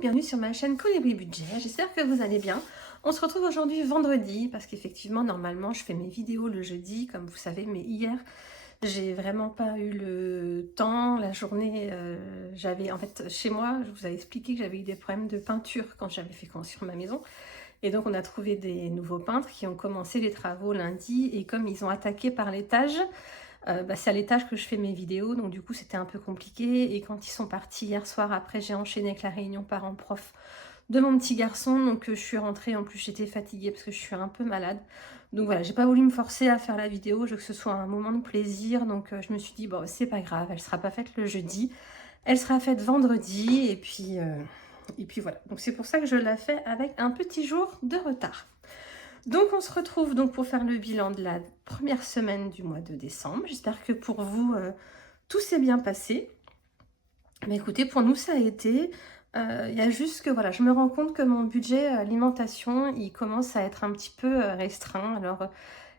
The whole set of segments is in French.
bienvenue sur ma chaîne Colibri Budget, j'espère que vous allez bien. On se retrouve aujourd'hui vendredi, parce qu'effectivement, normalement, je fais mes vidéos le jeudi, comme vous savez, mais hier, j'ai vraiment pas eu le temps, la journée, j'avais, en fait, chez moi, je vous avais expliqué que j'avais eu des problèmes de peinture quand j'avais fait construire ma maison. Et donc, on a trouvé des nouveaux peintres qui ont commencé les travaux lundi, et comme ils ont attaqué par l'étage, c'est à l'étage que je fais mes vidéos, donc du coup c'était un peu compliqué. Et quand ils sont partis hier soir, après j'ai enchaîné avec la réunion parents-prof de mon petit garçon, donc je suis rentrée, en plus j'étais fatiguée parce que je suis un peu malade. Donc voilà, j'ai pas voulu me forcer à faire la vidéo, je veux que ce soit un moment de plaisir, donc je me suis dit bon c'est pas grave, elle sera pas faite le jeudi, elle sera faite vendredi, et puis voilà. Donc c'est pour ça que je la fais avec un petit jour de retard. Donc on se retrouve donc pour faire le bilan de la première semaine du mois de décembre. J'espère que pour vous, tout s'est bien passé. Mais écoutez, pour nous ça a été. Il y a juste que voilà, je me rends compte que mon budget alimentation, il commence à être un petit peu restreint. Alors,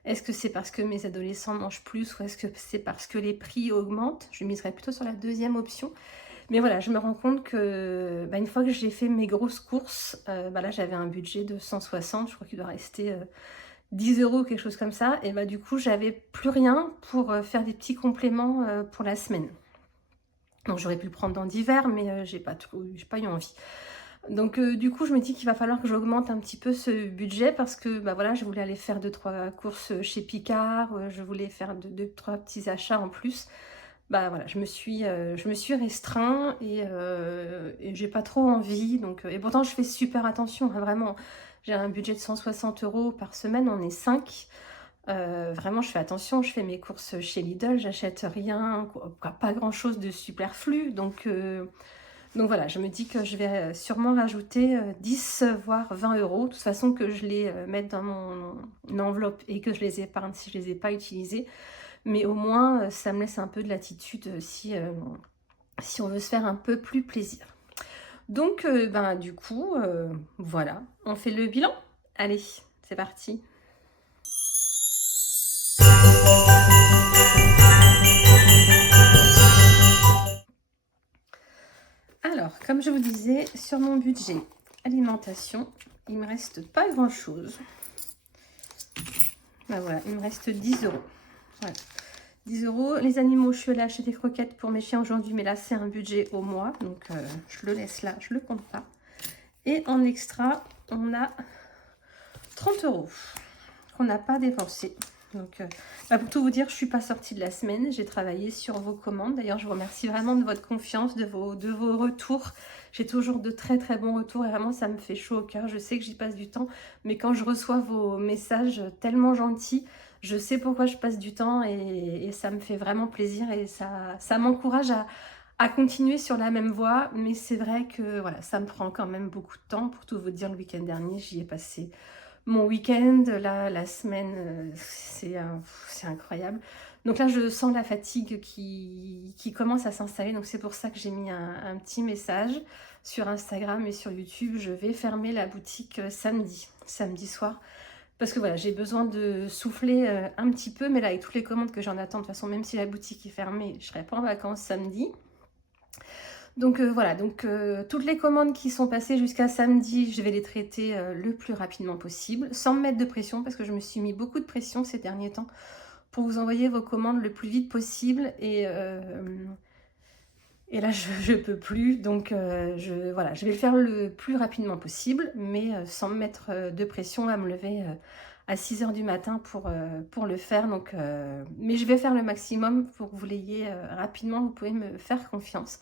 est-ce que c'est parce que mes adolescents mangent plus ou est-ce que c'est parce que les prix augmentent? Je miserais plutôt sur la deuxième option. Mais voilà, je me rends compte que une fois que j'ai fait mes grosses courses, là j'avais un budget de 160, je crois qu'il doit rester 10 €, quelque chose comme ça. Et du coup, j'avais plus rien pour faire des petits compléments pour la semaine. Donc j'aurais pu le prendre dans divers, mais j'ai pas eu envie. Donc du coup, je me dis qu'il va falloir que j'augmente un petit peu ce budget parce que voilà, je voulais aller faire 2-3 courses chez Picard, je voulais faire 2-3 petits achats en plus. Voilà, je me suis restreint et j'ai pas trop envie. Donc, et pourtant, je fais super attention, hein, vraiment. J'ai un budget de 160 € par semaine, on est 5. Vraiment, je fais attention, je fais mes courses chez Lidl, j'achète rien, pas grand-chose de superflu. Donc voilà, je me dis que je vais sûrement rajouter 10 voire 20 €. De toute façon, que je les mette dans mon enveloppe et que je les épargne si je les ai pas utilisés. Mais au moins, ça me laisse un peu de latitude si on veut se faire un peu plus plaisir. Donc, du coup, voilà, on fait le bilan. Allez, c'est parti. Alors, comme je vous disais, sur mon budget alimentation, il me reste pas grand-chose. Voilà, il me reste 10 €. Voilà. 10 €. Les animaux, je suis allée acheter des croquettes pour mes chiens aujourd'hui, mais là, c'est un budget au mois. Donc, je le laisse là, je le compte pas. Et en extra, on a 30 € qu'on n'a pas dépensé. Donc, pour tout vous dire, je ne suis pas sortie de la semaine. J'ai travaillé sur vos commandes. D'ailleurs, je vous remercie vraiment de votre confiance, de vos retours. J'ai toujours de très très bons retours et vraiment, ça me fait chaud au cœur. Je sais que j'y passe du temps, mais quand je reçois vos messages tellement gentils, je sais pourquoi je passe du temps et ça me fait vraiment plaisir et ça m'encourage à continuer sur la même voie. Mais c'est vrai que voilà, ça me prend quand même beaucoup de temps. Pour tout vous dire, le week-end dernier, j'y ai passé mon week-end, là, la semaine, c'est incroyable. Donc là, je sens la fatigue qui commence à s'installer. Donc c'est pour ça que j'ai mis un petit message sur Instagram et sur YouTube. Je vais fermer la boutique samedi soir. Parce que voilà, j'ai besoin de souffler un petit peu. Mais là, avec toutes les commandes que j'en attends, de toute façon, même si la boutique est fermée, je ne serai pas en vacances samedi. Donc voilà, toutes les commandes qui sont passées jusqu'à samedi, je vais les traiter le plus rapidement possible, sans me mettre de pression, parce que je me suis mis beaucoup de pression ces derniers temps pour vous envoyer vos commandes le plus vite possible. Et là, je peux plus, donc voilà, je vais le faire le plus rapidement possible, mais sans me mettre de pression à me lever à 6 h du matin pour le faire. Donc, mais je vais faire le maximum pour que vous l'ayez rapidement, vous pouvez me faire confiance.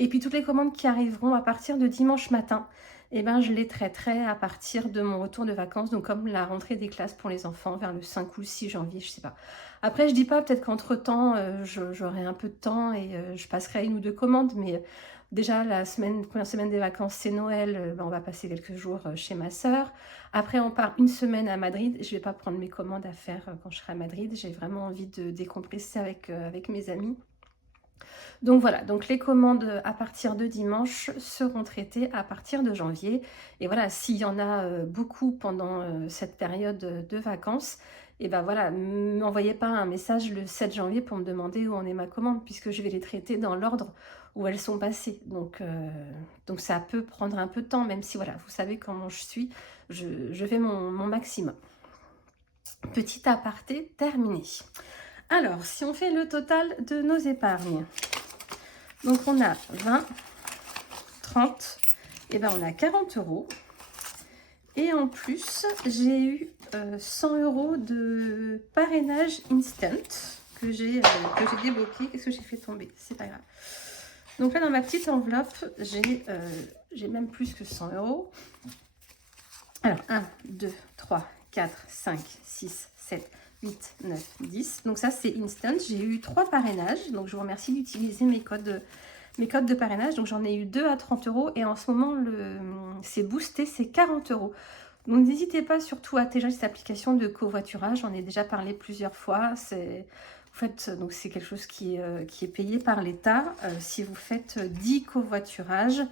Et puis toutes les commandes qui arriveront à partir de dimanche matin, je les traiterai à partir de mon retour de vacances, donc comme la rentrée des classes pour les enfants vers le 5 ou le 6 janvier, je sais pas. Après, je dis pas, peut-être qu'entre-temps, j'aurai un peu de temps et je passerai 1 ou 2 commandes, mais déjà la première semaine des vacances, c'est Noël, on va passer quelques jours chez ma sœur. Après, on part 1 semaine à Madrid. Je vais pas prendre mes commandes à faire quand je serai à Madrid. J'ai vraiment envie de décompresser avec mes amis. Donc voilà, donc les commandes à partir de dimanche seront traitées à partir de janvier. Et voilà, s'il y en a beaucoup pendant cette période de vacances, et ben voilà, m'envoyez pas un message le 7 janvier pour me demander où en est ma commande, puisque je vais les traiter dans l'ordre où elles sont passées. Donc ça peut prendre un peu de temps, même si voilà, vous savez comment je suis, je fais mon maximum. Petit aparté terminé. Alors, si on fait le total de nos épargnes, donc on a 20, 30, et ben on a 40 euros. Et en plus, j'ai eu 100 euros de parrainage instant que j'ai débloqué. Qu'est-ce que j'ai fait tomber? C'est pas grave. Donc là, dans ma petite enveloppe, j'ai même plus que 100 euros. Alors, 1, 2, 3, 4, 5, 6, 7, 8, 9, 10. Donc ça, c'est instant. J'ai eu 3 parrainages. Donc je vous remercie d'utiliser mes codes de parrainage. Donc j'en ai eu 2 à 30 euros. Et en ce moment, c'est boosté, c'est 40 euros. Donc n'hésitez pas surtout à télécharger cette application de covoiturage. J'en ai déjà parlé plusieurs fois. En fait, donc c'est quelque chose qui est payé par l'État. Si vous faites 10 covoiturages,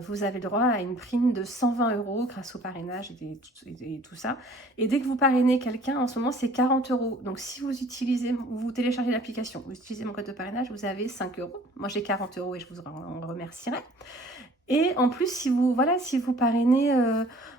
vous avez le droit à une prime de 120 euros grâce au parrainage et tout ça. Et dès que vous parrainez quelqu'un, en ce moment, c'est 40 euros. Donc, si vous téléchargez l'application, vous utilisez mon code de parrainage, vous avez 5 euros. Moi, j'ai 40 euros et je vous en remercierai. Et en plus, si vous parrainez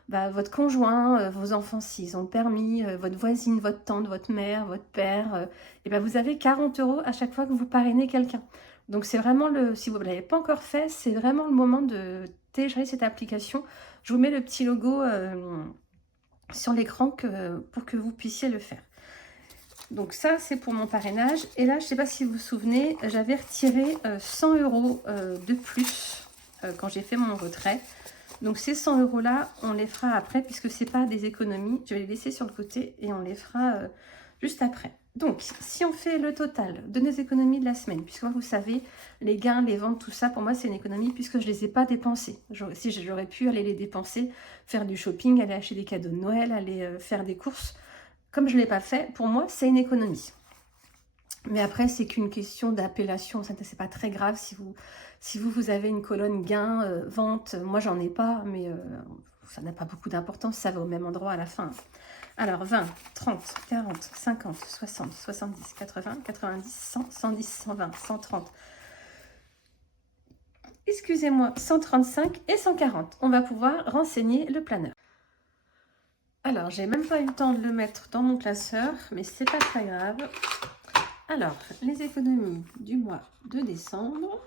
votre conjoint, vos enfants, s'ils ont le permis, votre voisine, votre tante, votre mère, votre père, et ben vous avez 40 euros à chaque fois que vous parrainez quelqu'un. Donc c'est vraiment si vous ne l'avez pas encore fait, c'est vraiment le moment de télécharger cette application. Je vous mets le petit logo sur l'écran pour que vous puissiez le faire. Donc ça, c'est pour mon parrainage. Et là, je ne sais pas si vous vous souvenez, j'avais retiré 100 euros de plus quand j'ai fait mon retrait. Donc ces 100 euros là, on les fera après puisque ce n'est pas des économies. Je vais les laisser sur le côté et on les fera juste après. Donc, si on fait le total de nos économies de la semaine, puisque vous savez, les gains, les ventes, tout ça, pour moi, c'est une économie puisque je ne les ai pas dépensés. Si j'aurais pu aller les dépenser, faire du shopping, aller acheter des cadeaux de Noël, aller faire des courses, comme je ne l'ai pas fait, pour moi, c'est une économie. Mais après, c'est qu'une question d'appellation, ça c'est pas très grave si vous avez une colonne gain, vente. Moi, j'en ai pas, mais ça n'a pas beaucoup d'importance, ça va au même endroit à la fin. Alors, 20, 30, 40, 50, 60, 70, 80, 90, 100, 110, 120, 130. Excusez-moi, 135 et 140. On va pouvoir renseigner le planeur. Alors, j'ai même pas eu le temps de le mettre dans mon classeur, mais c'est pas très grave. Alors, les économies du mois de décembre.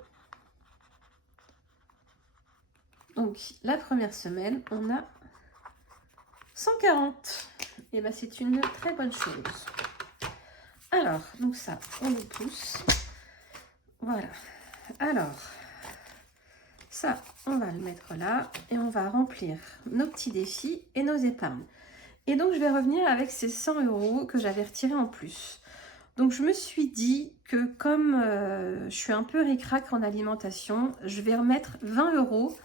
Donc, la première semaine, on a 140. Et bien, c'est une très bonne chose. Alors, donc ça, on le pousse. Voilà. Alors, ça, on va le mettre là. Et on va remplir nos petits défis et nos épargnes. Et donc, je vais revenir avec ces 100 euros que j'avais retirés en plus. Donc, je me suis dit que comme je suis un peu ric-rac en alimentation, je vais remettre 20 euros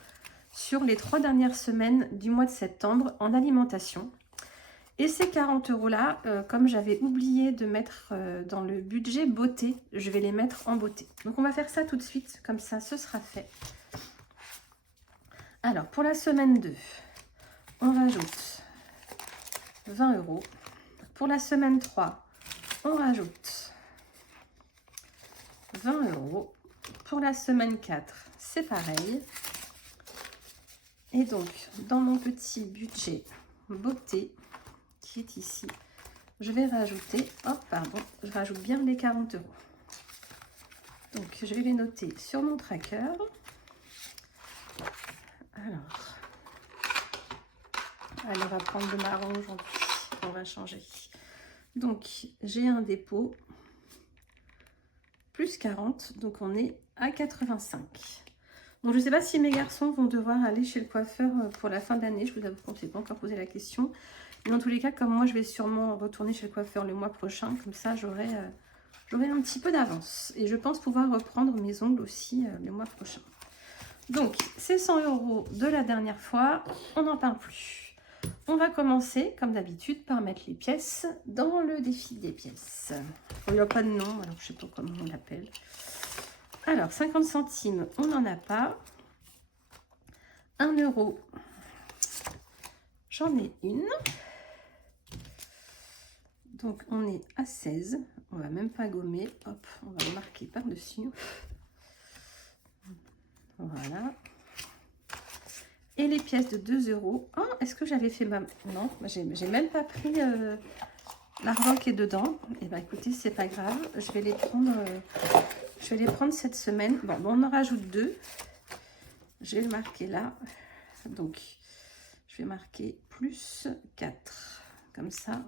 sur les 3 dernières semaines du mois de septembre en alimentation. Et ces 40 euros là, comme j'avais oublié de mettre dans le budget beauté, je vais les mettre en beauté. Donc on va faire ça tout de suite, comme ça ce sera fait. Alors pour la semaine 2, on rajoute 20 euros. Pour la semaine 3, on rajoute 20 euros. Pour la semaine 4, c'est pareil. Et donc, dans mon petit budget beauté, qui est ici, je vais rajouter, je rajoute bien les 40 euros. Donc, je vais les noter sur mon tracker. Alors, elle va prendre le marron aujourd'hui, on va changer. Donc, j'ai un dépôt, plus 40, donc on est à 85. Donc, je ne sais pas si mes garçons vont devoir aller chez le coiffeur pour la fin de l'année. Je vous avoue qu'on ne s'est pas encore posé la question. Mais dans tous les cas, comme moi, je vais sûrement retourner chez le coiffeur le mois prochain. Comme ça, j'aurai un petit peu d'avance. Et je pense pouvoir reprendre mes ongles aussi le mois prochain. Donc, ces 100 euros de la dernière fois, on n'en parle plus. On va commencer, comme d'habitude, par mettre les pièces dans le défi des pièces. Il n'y a pas de nom, alors je ne sais pas comment on l'appelle. Alors, 50 centimes, on n'en a pas. 1 euro, j'en ai une. Donc on est à 16. On va même pas gommer. Hop, on va le marquer par-dessus. Voilà. Et les pièces de 2 €. Oh, est-ce que j'avais fait ma... Non, j'ai même pas pris l'argent qui est dedans. Et bien écoutez, c'est pas grave. Je vais les prendre cette semaine. Bon, on en rajoute 2. Je vais le marquer là. Donc, je vais marquer plus 4. Comme ça,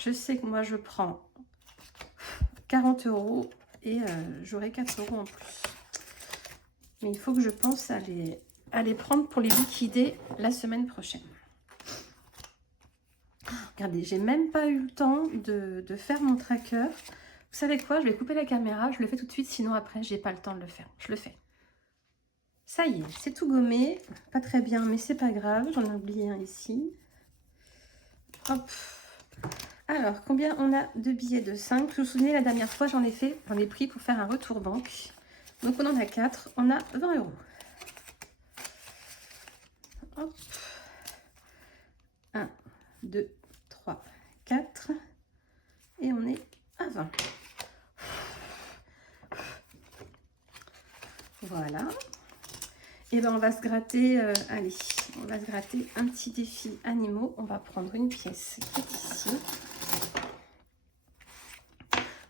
je sais que moi, je prends 40 € et j'aurai 4 € en plus. Mais il faut que je pense à les prendre pour les liquider la semaine prochaine. Regardez, j'ai même pas eu le temps de faire mon tracker. Vous savez quoi? Je vais couper la caméra, je le fais tout de suite, sinon après, j'ai pas le temps de le faire. Je le fais. Ça y est, c'est tout gommé. Pas très bien, mais c'est pas grave. J'en ai oublié un ici. Hop. Alors, combien on a de billets de 5? Vous vous souvenez, la dernière fois, j'en ai pris pour faire un retour banque. Donc, on en a 4. On a 20 €. Hop. 1, 2, 3, 4. Et on est à 20. Voilà. Et ben on va se gratter, allez, on va se gratter un petit défi animaux. On va prendre une pièce qui est ici.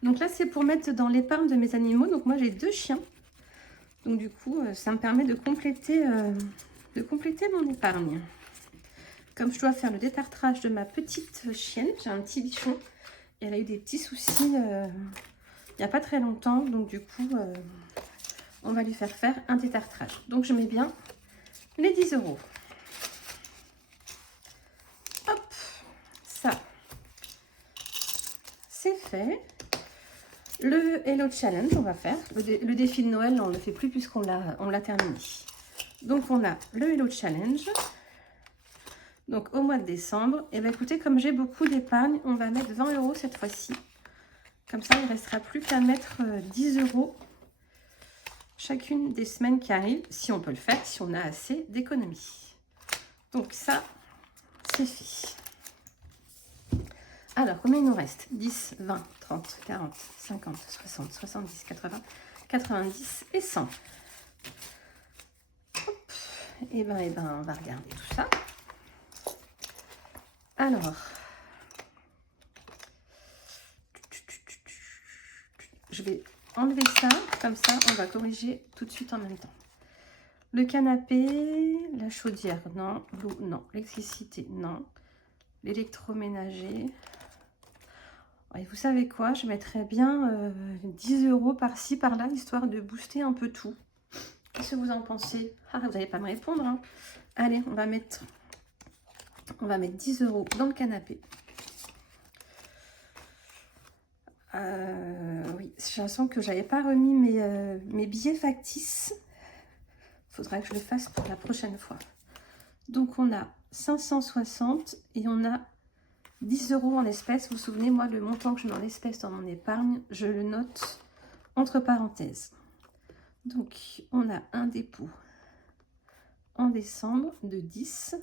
Donc là, c'est pour mettre dans l'épargne de mes animaux. Donc moi, j'ai 2 chiens. Donc du coup, ça me permet de compléter mon épargne. Comme je dois faire le détartrage de ma petite chienne, j'ai un petit bichon. Et elle a eu des petits soucis il n'y a pas très longtemps. Donc du coup, on va lui faire un détartrage. Donc je mets bien les 10 €. Hop, ça, c'est fait. Le Hello Challenge, on va faire. Le défi de Noël, on ne le fait plus puisqu'on l'a terminé. Donc, on a le Hello Challenge. Donc, au mois de décembre. Et bien, écoutez, comme j'ai beaucoup d'épargne, on va mettre 20 € cette fois-ci. Comme ça, il ne restera plus qu'à mettre 10 € chacune des semaines qui arrivent, si on peut le faire, si on a assez d'économies. Donc, ça, c'est fait. Alors, combien il nous reste? 10, 20, 30, 40, 50, 60, 70, 80, 90 et 100. Hop. Et ben, on va regarder tout ça. Alors, je vais enlever ça, comme ça, on va corriger tout de suite en même temps. Le canapé, la chaudière, non. L'eau, non. L'électricité, non. L'électroménager... Et vous savez quoi, je mettrais bien 10 € par-ci, par-là, histoire de booster un peu tout. Qu'est-ce que vous en pensez? Ah, vous n'allez pas me répondre, hein. Allez, on va mettre 10 € dans le canapé. Oui, j'ai l'impression que j'avais pas remis mes billets factices. Il faudra que je le fasse pour la prochaine fois. Donc, on a 560 et on a 10 € en espèces. Vous vous souvenez, moi, le montant que je mets en espèces dans mon épargne, je le note entre parenthèses. Donc, on a un dépôt en décembre de 10.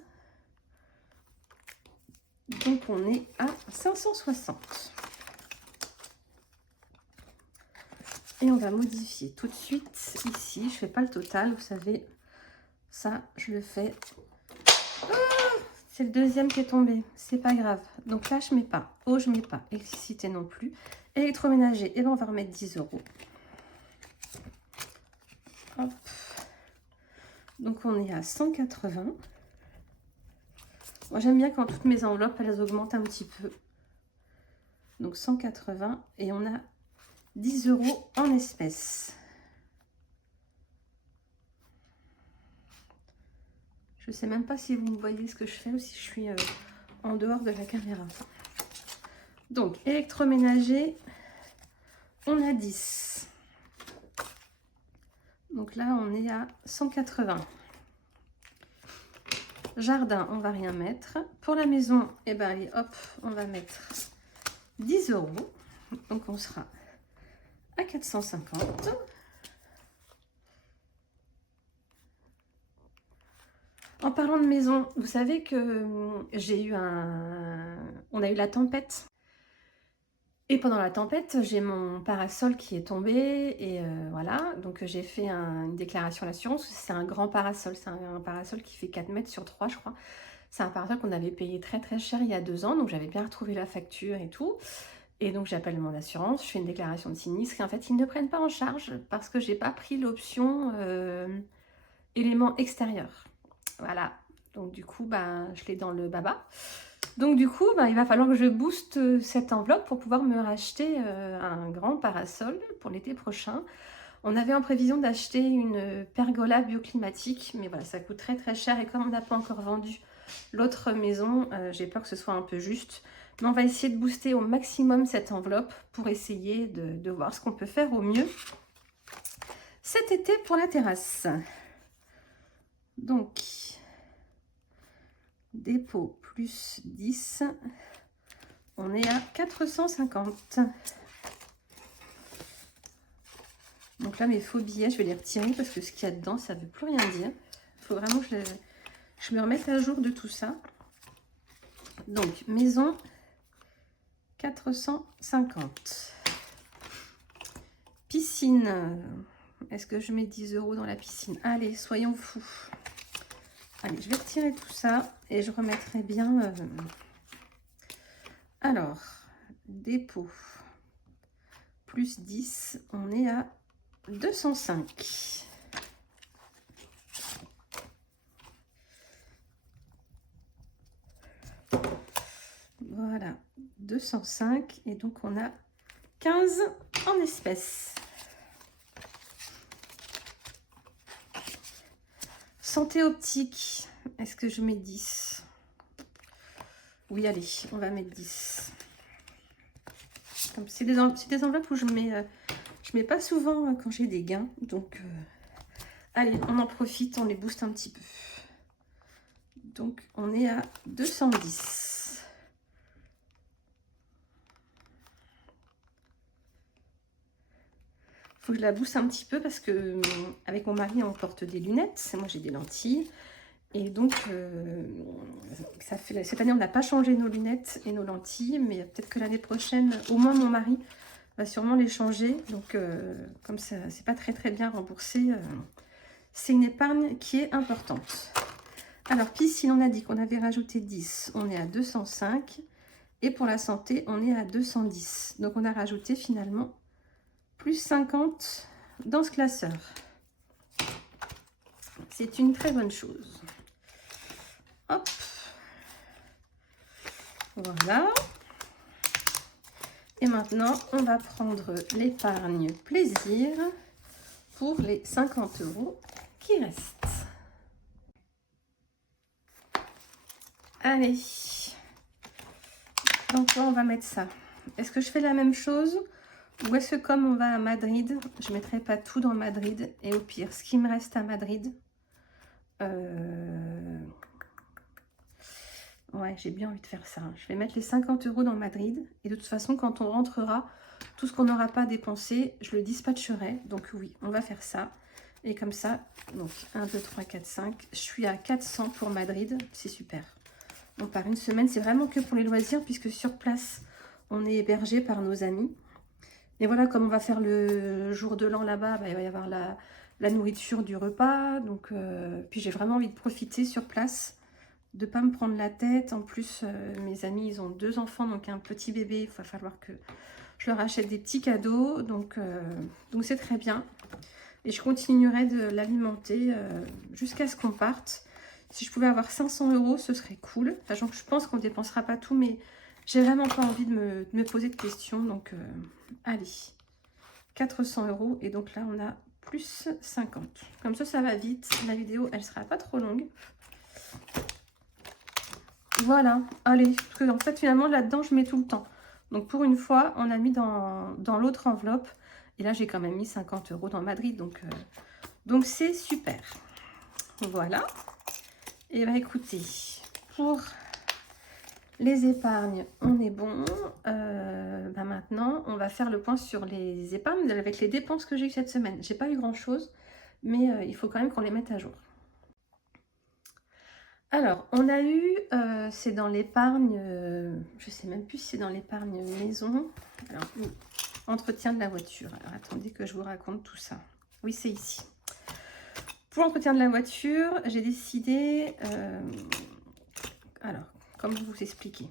Donc, on est à 560. Et on va modifier tout de suite ici. Je ne fais pas le total, vous savez. Ça, je le fais. C'est le deuxième qui est tombé. C'est pas grave. Donc là, je mets pas. Eau, je mets pas. Électricité non plus. Électroménager, et ben on va remettre 10 €. Hop. Donc on est à 180. Moi, j'aime bien quand toutes mes enveloppes, elles augmentent un petit peu. Donc 180. Et on a 10 € en espèces. Je ne sais même pas si vous me voyez ce que je fais ou si je suis en dehors de la caméra. Donc, électroménager, on a 10. Donc là, on est à 180. Jardin, on va rien mettre. Pour la maison, eh ben, allez, hop, on va mettre 10 €. Donc, on sera à 450. En parlant de maison, vous savez que j'ai eu on a eu la tempête. Et pendant la tempête, j'ai mon parasol qui est tombé et voilà, donc j'ai fait une déclaration à l'assurance. C'est un grand parasol, c'est un parasol qui fait 4 mètres sur 3 je crois. C'est un parasol qu'on avait payé très très cher il y a 2 ans, donc j'avais bien retrouvé la facture et tout. Et donc j'appelle mon assurance, je fais une déclaration de sinistre et en fait ils ne prennent pas en charge parce que j'ai pas pris l'option élément extérieur. Voilà, donc du coup bah, je l'ai dans le baba. Donc du coup, bah, il va falloir que je booste cette enveloppe pour pouvoir me racheter un grand parasol pour l'été prochain. On avait en prévision d'acheter une pergola bioclimatique, mais voilà, ça coûte très très cher et comme on n'a pas encore vendu l'autre maison, j'ai peur que ce soit un peu juste. Mais on va essayer de booster au maximum cette enveloppe pour essayer de voir ce qu'on peut faire au mieux cet été pour la terrasse. Donc, dépôt plus 10, on est à 450. Donc là, mes faux billets, je vais les retirer parce que ce qu'il y a dedans, ça ne veut plus rien dire. Il faut vraiment que je me remette à jour de tout ça. Donc, maison, 450. Piscine, est-ce que je mets 10 € dans la piscine? Allez, soyons fous. Allez, je vais retirer tout ça et je remettrai bien... Alors, dépôt, plus 10, on est à 205. Voilà, 205 et donc on a 15 en espèces. Santé optique, est-ce que je mets 10? Oui, allez, on va mettre 10. C'est des enveloppes où je mets pas souvent quand j'ai des gains. Donc, allez, on en profite, on les booste un petit peu. Donc, on est à 210. Faut que je la booste un petit peu parce que avec mon mari, on porte des lunettes. Moi, j'ai des lentilles. Et donc, cette année, on n'a pas changé nos lunettes et nos lentilles, mais peut-être que l'année prochaine, au moins mon mari va sûrement les changer. Donc, comme ça, c'est pas très très bien remboursé, c'est une épargne qui est importante. Alors, piscine, on a dit qu'on avait rajouté 10, on est à 205. Et pour la santé, on est à 210. Donc, on a rajouté finalement plus 50 dans ce classeur. C'est une très bonne chose. Hop, voilà. Et maintenant, on va prendre l'épargne plaisir pour les 50 € qui restent. Allez, donc là, on va mettre ça. Est-ce que je fais la même chose ou est-ce que comme on va à Madrid, je ne mettrai pas tout dans Madrid et au pire, ce qui me reste à Madrid, ouais, j'ai bien envie de faire ça. Je vais mettre les 50 € dans Madrid. Et de toute façon, quand on rentrera, tout ce qu'on n'aura pas dépensé, je le dispatcherai. Donc oui, on va faire ça. Et comme ça, donc 1, 2, 3, 4, 5. Je suis à 400 pour Madrid. C'est super. On part une semaine. C'est vraiment que pour les loisirs, puisque sur place, on est hébergé par nos amis. Et voilà, comme on va faire le jour de l'an là-bas, bah, il va y avoir la nourriture du repas. Donc, puis j'ai vraiment envie de profiter sur place, de pas me prendre la tête. En plus, mes amis, ils ont 2 enfants, donc un petit bébé. Il va falloir que je leur achète des petits cadeaux. Donc c'est très bien. Et je continuerai de l'alimenter jusqu'à ce qu'on parte. Si je pouvais avoir 500 €, ce serait cool. Sachant que je pense qu'on ne dépensera pas tout, mais j'ai vraiment pas envie de me poser de questions. Donc, allez, 400 €. Et donc là, on a plus 50. Comme ça va vite. La vidéo, elle sera pas trop longue. Voilà, allez, parce que en fait finalement là-dedans je mets tout le temps. Donc pour une fois, on a mis dans l'autre enveloppe. Et là j'ai quand même mis 50 € dans Madrid, donc c'est super. Voilà. Et bien écoutez, pour les épargnes, on est bon. Ben maintenant, on va faire le point sur les épargnes avec les dépenses que j'ai eues cette semaine. J'ai pas eu grand chose, mais il faut quand même qu'on les mette à jour. Alors, on a eu, c'est dans l'épargne, je sais même plus si c'est dans l'épargne maison. Alors, oui, entretien de la voiture. Alors, attendez que je vous raconte tout ça. Oui, c'est ici. Pour l'entretien de la voiture, j'ai décidé, alors, comment vous expliquer?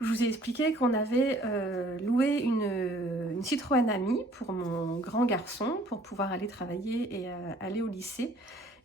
Je vous ai expliqué qu'on avait loué une Citroën Ami pour mon grand garçon, pour pouvoir aller travailler et aller au lycée.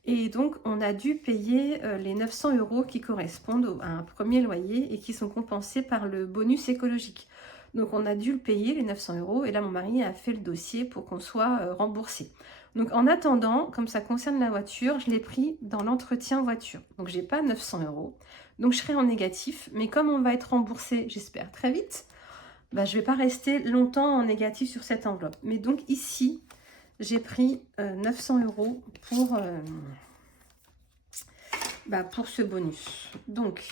Et donc, on a dû payer les 900 € qui correspondent à un premier loyer et qui sont compensés par le bonus écologique. Donc, on a dû le payer, les 900 € et là, mon mari a fait le dossier pour qu'on soit remboursé. Donc, en attendant, comme ça concerne la voiture, je l'ai pris dans l'entretien voiture. Donc, j'ai pas 900 €. Donc, je serai en négatif. Mais comme on va être remboursé, j'espère, très vite, bah, je ne vais pas rester longtemps en négatif sur cette enveloppe. Mais donc, ici, j'ai pris 900 € pour ce bonus. Donc,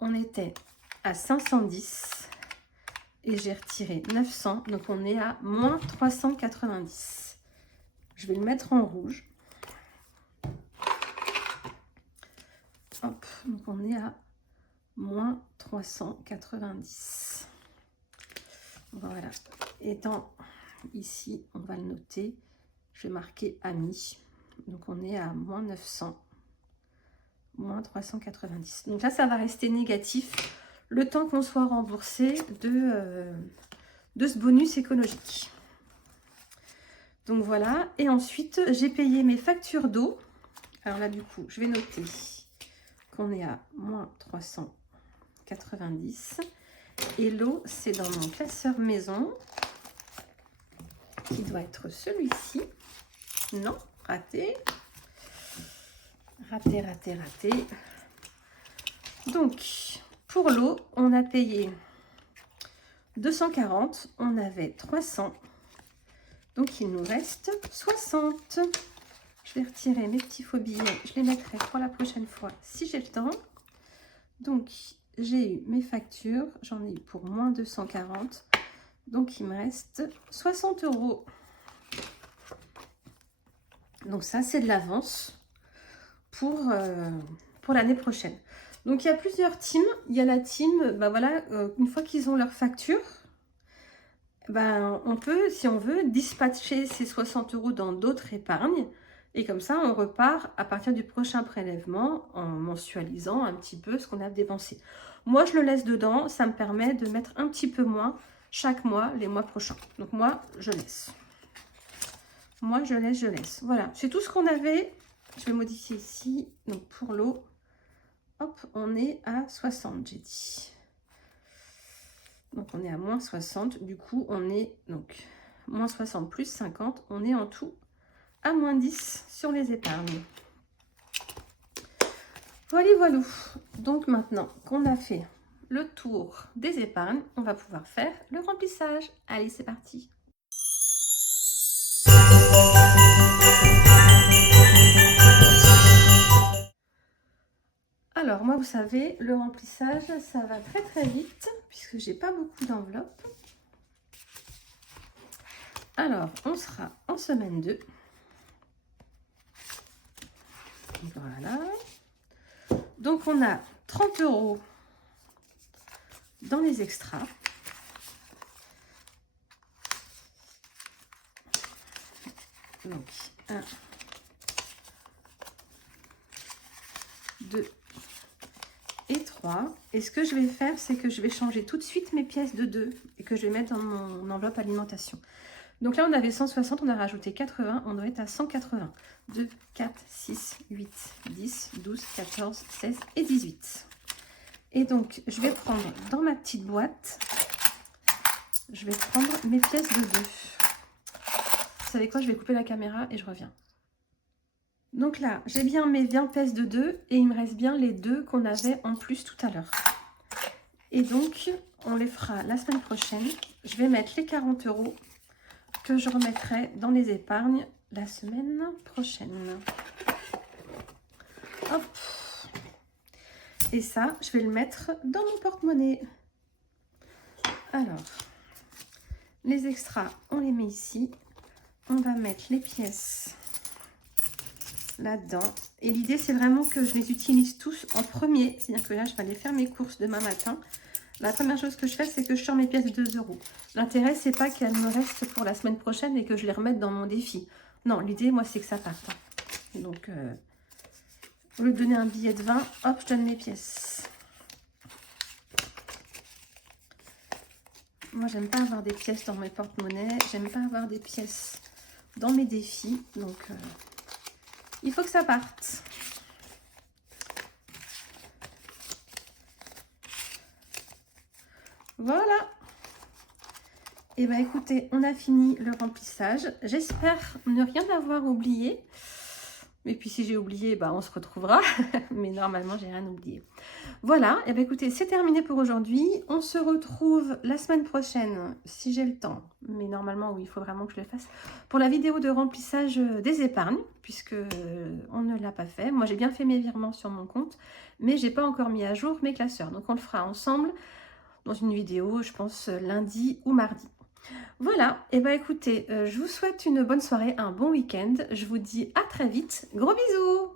on était à 510 et j'ai retiré 900. Donc, on est à moins 390. Je vais le mettre en rouge. Hop, donc on est à moins 390. Voilà. Étant ici, on va le noter. Je vais marquer ami. Donc, on est à moins 900. Moins 390. Donc là, ça va rester négatif le temps qu'on soit remboursé de ce bonus écologique. Donc voilà. Et ensuite, j'ai payé mes factures d'eau. Alors là, du coup, je vais noter qu'on est à moins 390. Et l'eau, c'est dans mon classeur maison, qui doit être celui-ci. Non, raté. Raté, raté, raté. Donc, pour l'eau, on a payé 240, on avait 300. Donc, il nous reste 60. Je vais retirer mes petits faux billets. Je les mettrai pour la prochaine fois si j'ai le temps. Donc, j'ai eu mes factures. J'en ai eu pour moins 240. Donc, il me reste 60 €. Donc, ça, c'est de l'avance pour l'année prochaine. Donc, il y a plusieurs teams. Il y a la team, voilà, une fois qu'ils ont leur facture, on peut, si on veut, dispatcher ces 60 € dans d'autres épargnes. Et comme ça, on repart à partir du prochain prélèvement en mensualisant un petit peu ce qu'on a dépensé. Moi, je le laisse dedans. Ça me permet de mettre un petit peu moins chaque mois, les mois prochains. Donc, moi, je laisse. Moi, je laisse. Voilà, c'est tout ce qu'on avait. Je vais modifier ici. Donc, pour l'eau, hop, on est à 60, j'ai dit. Donc, on est à moins 60. Du coup, on est donc moins 60 plus 50. On est en tout à moins 10 sur les épargnes. Voilà, voilà. Donc, maintenant qu'on a fait le tour des épargnes, on va pouvoir faire le remplissage. Allez, c'est parti. Alors, moi, vous savez, le remplissage, ça va très très vite puisque j'ai pas beaucoup d'enveloppes. Alors, on sera en semaine 2. Voilà. Donc, on a 30 € dans les extras. Donc, 1, 2 et 3. Et ce que je vais faire, c'est que je vais changer tout de suite mes pièces de 2 et que je vais mettre dans mon enveloppe alimentation. Donc là, on avait 160, on a rajouté 80, on doit être à 180. 2, 4, 6, 8, 10, 12, 14, 16 et 18. Et donc, je vais prendre dans ma petite boîte, je vais prendre mes pièces de 2. Vous savez quoi, je vais couper la caméra et je reviens. Donc là, j'ai bien mes 20 pièces de 2 et il me reste bien les 2 qu'on avait en plus tout à l'heure. Et donc, on les fera la semaine prochaine. Je vais mettre les 40 € que je remettrai dans les épargnes la semaine prochaine. Hop. Et ça, je vais le mettre dans mon porte-monnaie. Alors, les extras, on les met ici. On va mettre les pièces là-dedans. Et l'idée, c'est vraiment que je les utilise tous en premier. C'est-à-dire que là, je vais aller faire mes courses demain matin. La première chose que je fais, c'est que je sors mes pièces de 2 euros. L'intérêt, c'est pas qu'elles me restent pour la semaine prochaine et que je les remette dans mon défi. Non, l'idée, moi, c'est que ça parte. Donc, au lieu de donner un billet de 20, hop, je donne mes pièces. Moi, j'aime pas avoir des pièces dans mes porte-monnaies. J'aime pas avoir des pièces dans mes défis. Donc, il faut que ça parte. Voilà. Et bien, écoutez, on a fini le remplissage. J'espère ne rien avoir oublié. Et puis, si j'ai oublié, bah, on se retrouvera. Mais normalement, j'ai rien oublié. Voilà. Et bien, écoutez, c'est terminé pour aujourd'hui. On se retrouve la semaine prochaine, si j'ai le temps. Mais normalement, oui, il faut vraiment que je le fasse. Pour la vidéo de remplissage des épargnes, puisque on ne l'a pas fait. Moi, j'ai bien fait mes virements sur mon compte, mais j'ai pas encore mis à jour mes classeurs. Donc, on le fera ensemble dans une vidéo, je pense, lundi ou mardi. Voilà, et bien écoutez, je vous souhaite une bonne soirée, un bon week-end. Je vous dis à très vite. Gros bisous!